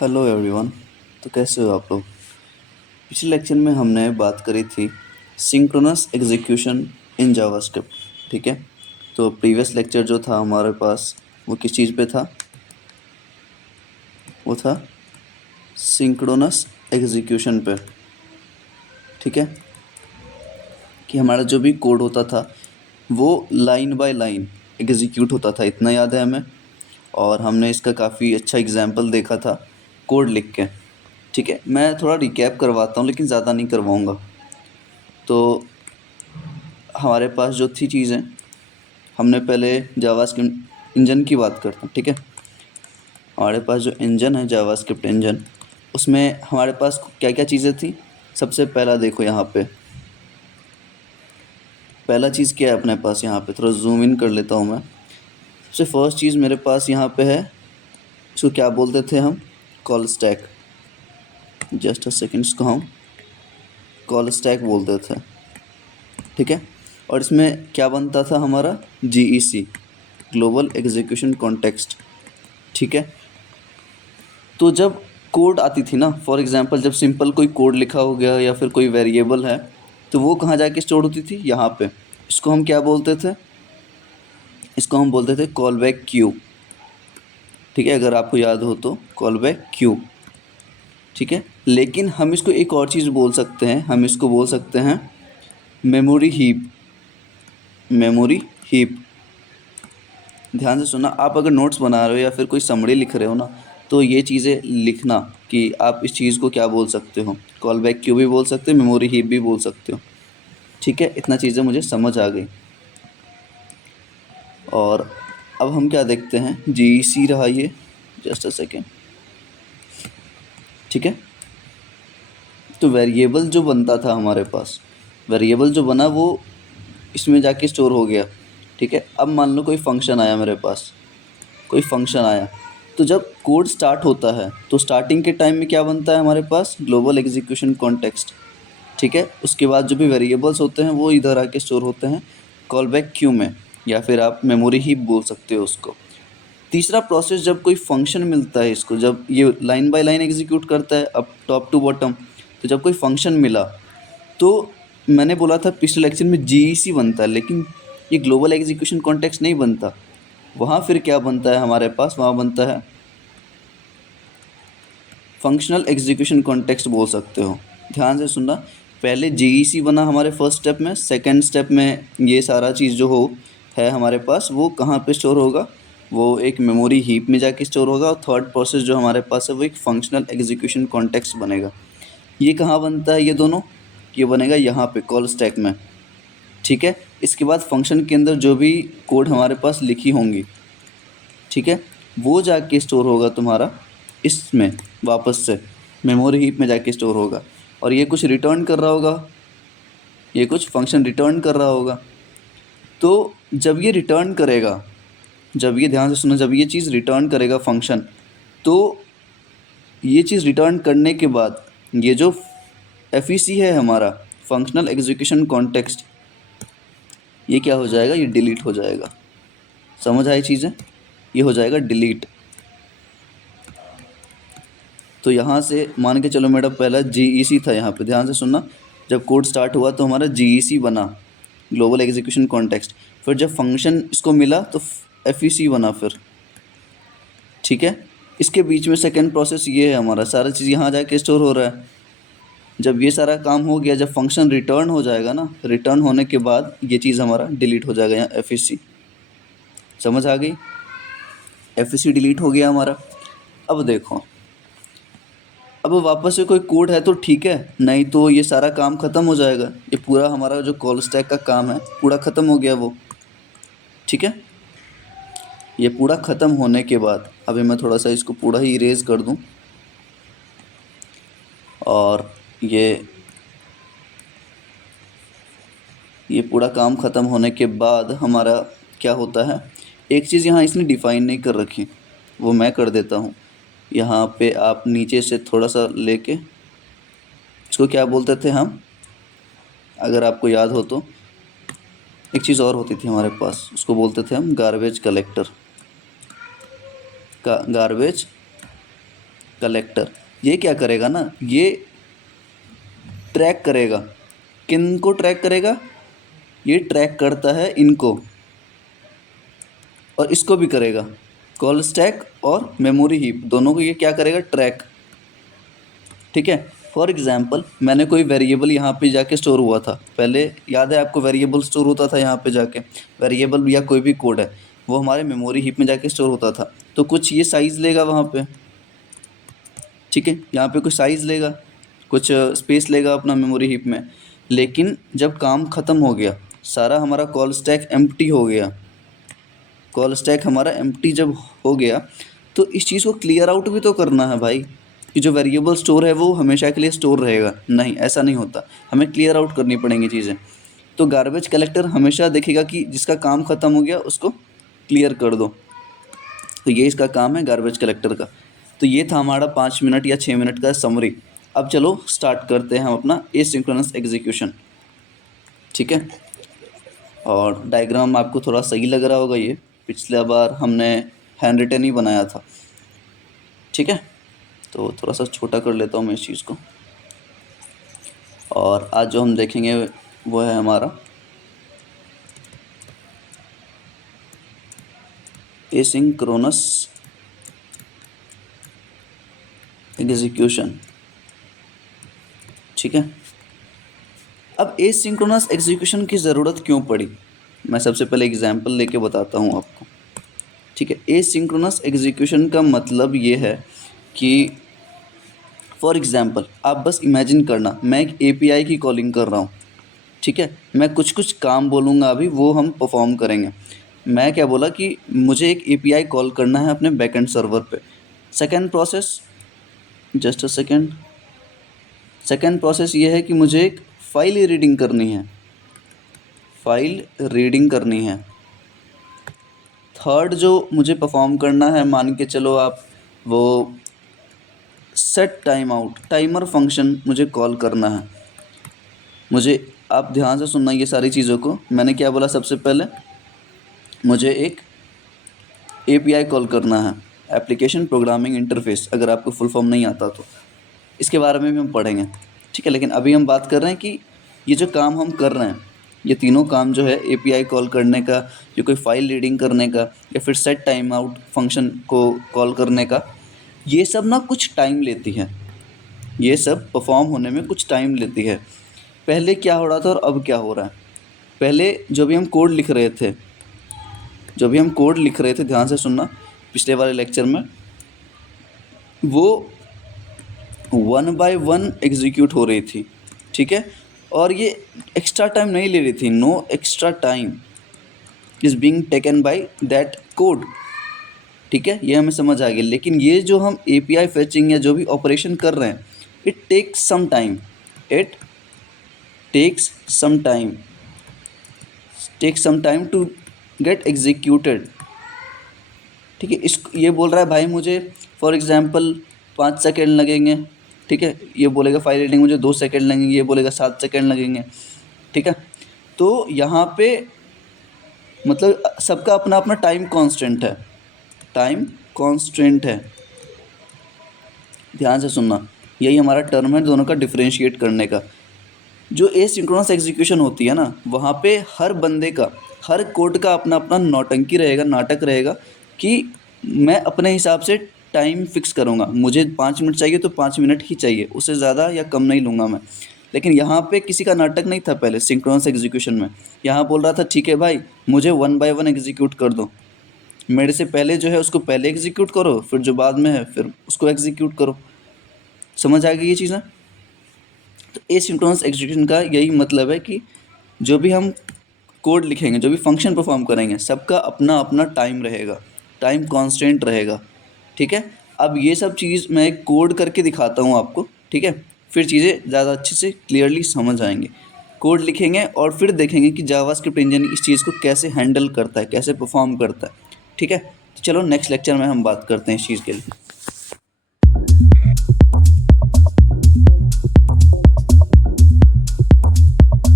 Hello everyone. तो कैसे हो आप लोग। पिछले लेक्चर में हमने बात करी थी सिंक्रोनस एग्जीक्यूशन इन जावास्क्रिप्ट। ठीक है। तो प्रीवियस लेक्चर जो था हमारे पास वो किस चीज़ पे था। वो था सिंक्रोनस एग्जीक्यूशन पे। ठीक है। कि हमारा जो भी कोड होता था वो लाइन बाय लाइन एग्जीक्यूट होता था, इतना याद है हमें। और हमने इसका काफ़ी अच्छा एग्जाम्पल देखा था कोड लिख के। ठीक है, मैं थोड़ा रिकैप करवाता हूँ लेकिन ज़्यादा नहीं करवाऊँगा। तो हमारे पास जो थी चीज़ें, हमने पहले जावास्क्रिप्ट इंजन की बात करते हैं। ठीक है। हमारे पास जो इंजन है जावास्क्रिप्ट इंजन, उसमें हमारे पास क्या क्या चीज़ें थी। सबसे पहला देखो यहाँ पे, पहला चीज़ क्या है अपने पास। यहाँ पे थोड़ा जूम इन कर लेता हूँ मैं। सबसे फर्स्ट चीज़ मेरे पास यहाँ पे है, इसको क्या बोलते थे हम, call stack. Just a second, इसको हम कॉल स्टैक बोलते थे। ठीक है। और इसमें क्या बनता था हमारा, GEC, ग्लोबल एग्जीक्यूशन कॉन्टेक्स्ट। ठीक है। तो जब कोड आती थी ना, फॉर एग्जांपल जब सिंपल कोई कोड लिखा हो गया या फिर कोई वेरिएबल है, तो वो कहाँ जाके स्टोर होती थी, यहाँ पे। इसको हम क्या बोलते थे, इसको हम बोलते थे कॉल बैक क्यू। ठीक है, अगर आपको याद हो तो कॉल बैक क्यू। ठीक है। लेकिन हम इसको एक और चीज़ बोल सकते हैं, हम इसको बोल सकते हैं मेमोरी हीप। मेमोरी हीप, ध्यान से सुनना। आप अगर नोट्स बना रहे हो या फिर कोई समरी लिख रहे हो ना, तो ये चीज़ें लिखना कि आप इस चीज़ को क्या बोल सकते हो। कॉल बैक क्यू भी बोल सकते हो, मेमोरी हीप भी बोल सकते हो। ठीक है, इतना चीज़ें मुझे समझ आ गई। और अब हम क्या देखते हैं, GEC रहा ये, जस्ट अ सेकेंड। ठीक है। तो वेरिएबल जो बनता था हमारे पास, वेरिएबल जो बना वो इसमें जाके स्टोर हो गया। ठीक है। अब मान लो कोई फंक्शन आया मेरे पास, कोई फंक्शन आया, तो जब कोड स्टार्ट होता है तो स्टार्टिंग के टाइम में क्या बनता है हमारे पास, ग्लोबल एग्जीक्यूशन कॉन्टेक्स्ट। ठीक है। उसके बाद जो भी वेरिएबल्स होते हैं वो इधर आके स्टोर होते हैं कॉल बैक क्यू में, या फिर आप मेमोरी हीप बोल सकते हो उसको। तीसरा प्रोसेस, जब कोई फंक्शन मिलता है इसको, जब ये लाइन बाय लाइन एग्जीक्यूट करता है अप टॉप टू बॉटम, तो जब कोई फंक्शन मिला तो मैंने बोला था पिछले लेक्चर में GEC बनता है, लेकिन ये ग्लोबल एग्जीक्यूशन कॉन्टेक्स्ट नहीं बनता। वहाँ फिर क्या बनता है हमारे पास, वहाँ बनता है फंक्शनल एग्जीक्यूशन कॉन्टेक्स्ट बोल सकते हो। ध्यान से सुनना, पहले GEC बना हमारे फर्स्ट स्टेप में, सेकंड स्टेप में ये सारा चीज़ जो हो है हमारे पास वो कहाँ पे स्टोर होगा, वो एक मेमोरी हीप में जाके स्टोर होगा। और थर्ड प्रोसेस जो हमारे पास है वो एक फंक्शनल एग्जीक्यूशन कॉन्टेक्स्ट बनेगा। ये कहाँ बनता है ये दोनों, ये बनेगा यहाँ पे कॉल स्टैक में। ठीक है। इसके बाद फंक्शन के अंदर जो भी कोड हमारे पास लिखी होंगी, ठीक है, वो जाके स्टोर होगा तुम्हारा इसमें, वापस से मेमोरी हीप में जाके स्टोर होगा। और ये कुछ रिटर्न कर रहा होगा, ये कुछ फंक्शन रिटर्न कर रहा होगा। तो जब ये रिटर्न करेगा, जब ये, ध्यान से सुनो, जब ये चीज़ रिटर्न करेगा फंक्शन, तो ये चीज़ रिटर्न करने के बाद ये जो FEC है हमारा, फंक्शनल एग्जीक्यूशन कॉन्टेक्स्ट, ये क्या हो जाएगा, ये डिलीट हो जाएगा। समझ आई चीज़ें, ये हो जाएगा डिलीट। तो यहाँ से मान के चलो मेरा पहला GEC था, यहाँ पे ध्यान से सुनना। जब कोड स्टार्ट हुआ तो हमारा GEC बना, ग्लोबल एग्जीक्यूशन कॉन्टेक्स्ट। फिर जब फंक्शन इसको मिला तो FEC बना फिर। ठीक है। इसके बीच में सेकेंड प्रोसेस ये है, हमारा सारा चीज़ यहाँ जाके स्टोर हो रहा है। जब ये सारा काम हो गया, जब फंक्शन रिटर्न हो जाएगा ना, रिटर्न होने के बाद ये चीज़ हमारा डिलीट हो जाएगा, यहाँ FEC। समझ आ गई, FEC डिलीट हो गया हमारा। अब देखो, अब वापस से कोई कोड है तो ठीक है, नहीं तो ये सारा काम ख़त्म हो जाएगा। ये पूरा हमारा जो कॉल स्टैक का काम है पूरा ख़त्म हो गया वो। ठीक है। ये पूरा ख़त्म होने के बाद अभी मैं थोड़ा सा इसको पूरा ही इरेज कर दूं, और ये पूरा काम ख़त्म होने के बाद हमारा क्या होता है, एक चीज़ यहाँ इसने डिफ़ाइन नहीं कर रखी, वो मैं कर देता हूँ। यहाँ पे आप नीचे से थोड़ा सा लेके, इसको क्या बोलते थे हम, अगर आपको याद हो तो, एक चीज़ और होती थी हमारे पास, उसको बोलते थे हम गार्बेज कलेक्टर। गार्बेज कलेक्टर ये क्या करेगा ना, ये ट्रैक करेगा। किन को ट्रैक करेगा? ये ट्रैक करता है इनको, और इसको भी करेगा। कॉल स्टैक और मेमोरी हीप दोनों को ये क्या करेगा? ट्रैक। ठीक है। फॉर एग्जांपल मैंने कोई वेरिएबल यहाँ पे जाके स्टोर हुआ था, पहले याद है आपको वेरिएबल स्टोर होता था यहाँ पे जाके, वेरिएबल या कोई भी कोड है वो हमारे मेमोरी हीप में जाके स्टोर होता था। तो कुछ ये साइज़ लेगा वहाँ पे, ठीक है, यहाँ पे कुछ साइज़ लेगा, कुछ स्पेस लेगा अपना मेमोरी हीप में। लेकिन जब काम ख़त्म हो गया, सारा हमारा कॉल स्टैक एम्प्टी हो गया, कॉल स्टैक हमारा एम्प्टी जब हो गया तो इस चीज़ को क्लियर आउट भी तो करना है भाई, कि जो वेरिएबल स्टोर है वो हमेशा के लिए स्टोर रहेगा। नहीं, ऐसा नहीं होता, हमें क्लियर आउट करनी पड़ेंगी चीज़ें। तो गार्बेज कलेक्टर हमेशा देखेगा कि जिसका काम ख़त्म हो गया उसको क्लियर कर दो। तो ये इसका काम है गार्बेज कलेक्टर का। तो ये था हमारा 5 मिनट या 6 मिनट का समरी। अब चलो स्टार्ट करते हैं हम अपना एसिंक्रोनस एग्जीक्यूशन। ठीक है, और डायग्राम आपको थोड़ा सही लग रहा होगा, ये पिछले बार हमने हैंड रिटन ही बनाया था। ठीक है, तो थोड़ा सा छोटा कर लेता हूँ मैं इस चीज़ को। और आज जो हम देखेंगे वो है हमारा एसिंक्रोनस एग्जीक्यूशन। ठीक है, अब एसिंक्रोनस एग्जीक्यूशन की ज़रूरत क्यों पड़ी, मैं सबसे पहले एग्जांपल लेके बताता हूँ आपको। ठीक है, एसिंक्रोनस एग्जीक्यूशन का मतलब ये है कि फॉर एग्जांपल आप बस इमेजिन करना, मैं एक एपीआई की कॉलिंग कर रहा हूँ। ठीक है, मैं कुछ कुछ काम बोलूँगा अभी, वो हम परफॉर्म करेंगे। मैं क्या बोला कि मुझे एक एपीआई कॉल करना है अपने बैकएंड सर्वर पे। Second process, just a second, second process ये है कि मुझे एक फ़ाइल रीडिंग करनी है, फ़ाइल रीडिंग करनी है। थर्ड जो मुझे परफॉर्म करना है, मान के चलो आप, वो set time out, timer function मुझे कॉल करना है। मुझे, आप ध्यान से सुनना ये सारी चीज़ों को, मैंने क्या बोला सबसे पहले, मुझे एक एपीआई कॉल करना है, एप्लीकेशन प्रोग्रामिंग इंटरफेस, अगर आपको फुल फॉर्म नहीं आता तो इसके बारे में भी हम पढ़ेंगे। ठीक है, लेकिन अभी हम बात कर रहे हैं कि ये जो काम हम कर रहे हैं, ये तीनों काम जो है एपीआई कॉल करने का, या कोई फाइल रीडिंग करने का, या फिर सेट टाइम आउट फंक्शन को कॉल करने का, ये सब ना कुछ टाइम लेती है, ये सब परफॉर्म होने में कुछ टाइम लेती है। पहले क्या हो रहा था और अब क्या हो रहा है? पहले जो भी हम कोड लिख रहे थे, ध्यान से सुनना, पिछले वाले लेक्चर में, वो 1 बाय 1 एग्जीक्यूट हो रही थी। ठीक है, और ये एक्स्ट्रा टाइम नहीं ले रही थी, no extra time is being taken by that code. ठीक है, ये हमें समझ आ गया। लेकिन ये जो हम एपीआई फेचिंग या जो भी ऑपरेशन कर रहे हैं, it takes some time, it takes some time to get executed. ठीक है, ये बोल रहा है भाई मुझे फॉर एग्जांपल 5 सेकेंड लगेंगे। ठीक है, ये बोलेगा फाइल रीडिंग मुझे 2 सेकेंड लगेंगे, ये बोलेगा 7 सेकेंड लगेंगे। ठीक है, तो यहाँ पे मतलब सबका अपना अपना टाइम कांस्टेंट है, टाइम कांस्टेंट है। ध्यान से सुनना, यही हमारा टर्म है दोनों का डिफरेंशिएट करने का। जो एसिंक्रोनस एग्जीक्यूशन होती है ना, वहाँ पे हर बंदे का, हर कोड का अपना अपना नौटंकी रहेगा, नाटक रहेगा कि मैं अपने हिसाब से टाइम फिक्स करूँगा, मुझे 5 मिनट चाहिए तो 5 मिनट ही चाहिए, उससे ज़्यादा या कम नहीं लूँगा मैं। लेकिन यहाँ पे किसी का नाटक नहीं था पहले सिंक्रोनस एग्जीक्यूशन में। यहाँ बोल रहा था ठीक है भाई, मुझे 1 बाय 1 एग्जीक्यूट कर दो, मेरे से पहले जो है उसको पहले एग्जीक्यूट करो, फिर जो बाद में है फिर उसको एग्जीक्यूट करो। समझ आ गई ये चीज़ें? तो एसिंक्रोनस एग्जीक्यूशन का यही मतलब है कि जो भी हम कोड लिखेंगे, जो भी फंक्शन परफॉर्म करेंगे, सबका अपना अपना टाइम रहेगा, टाइम कांस्टेंट रहेगा। ठीक है, अब ये सब चीज़ मैं कोड करके दिखाता हूँ आपको। ठीक है, फिर चीज़ें ज़्यादा अच्छे से क्लियरली समझ आएंगे। कोड लिखेंगे और फिर देखेंगे कि जावास्क्रिप्ट इंजन इस चीज़ को कैसे हैंडल करता है, कैसे परफॉर्म करता है। ठीक है, तो चलो नेक्स्ट लेक्चर में हम बात करते हैं इस चीज़ के लिए।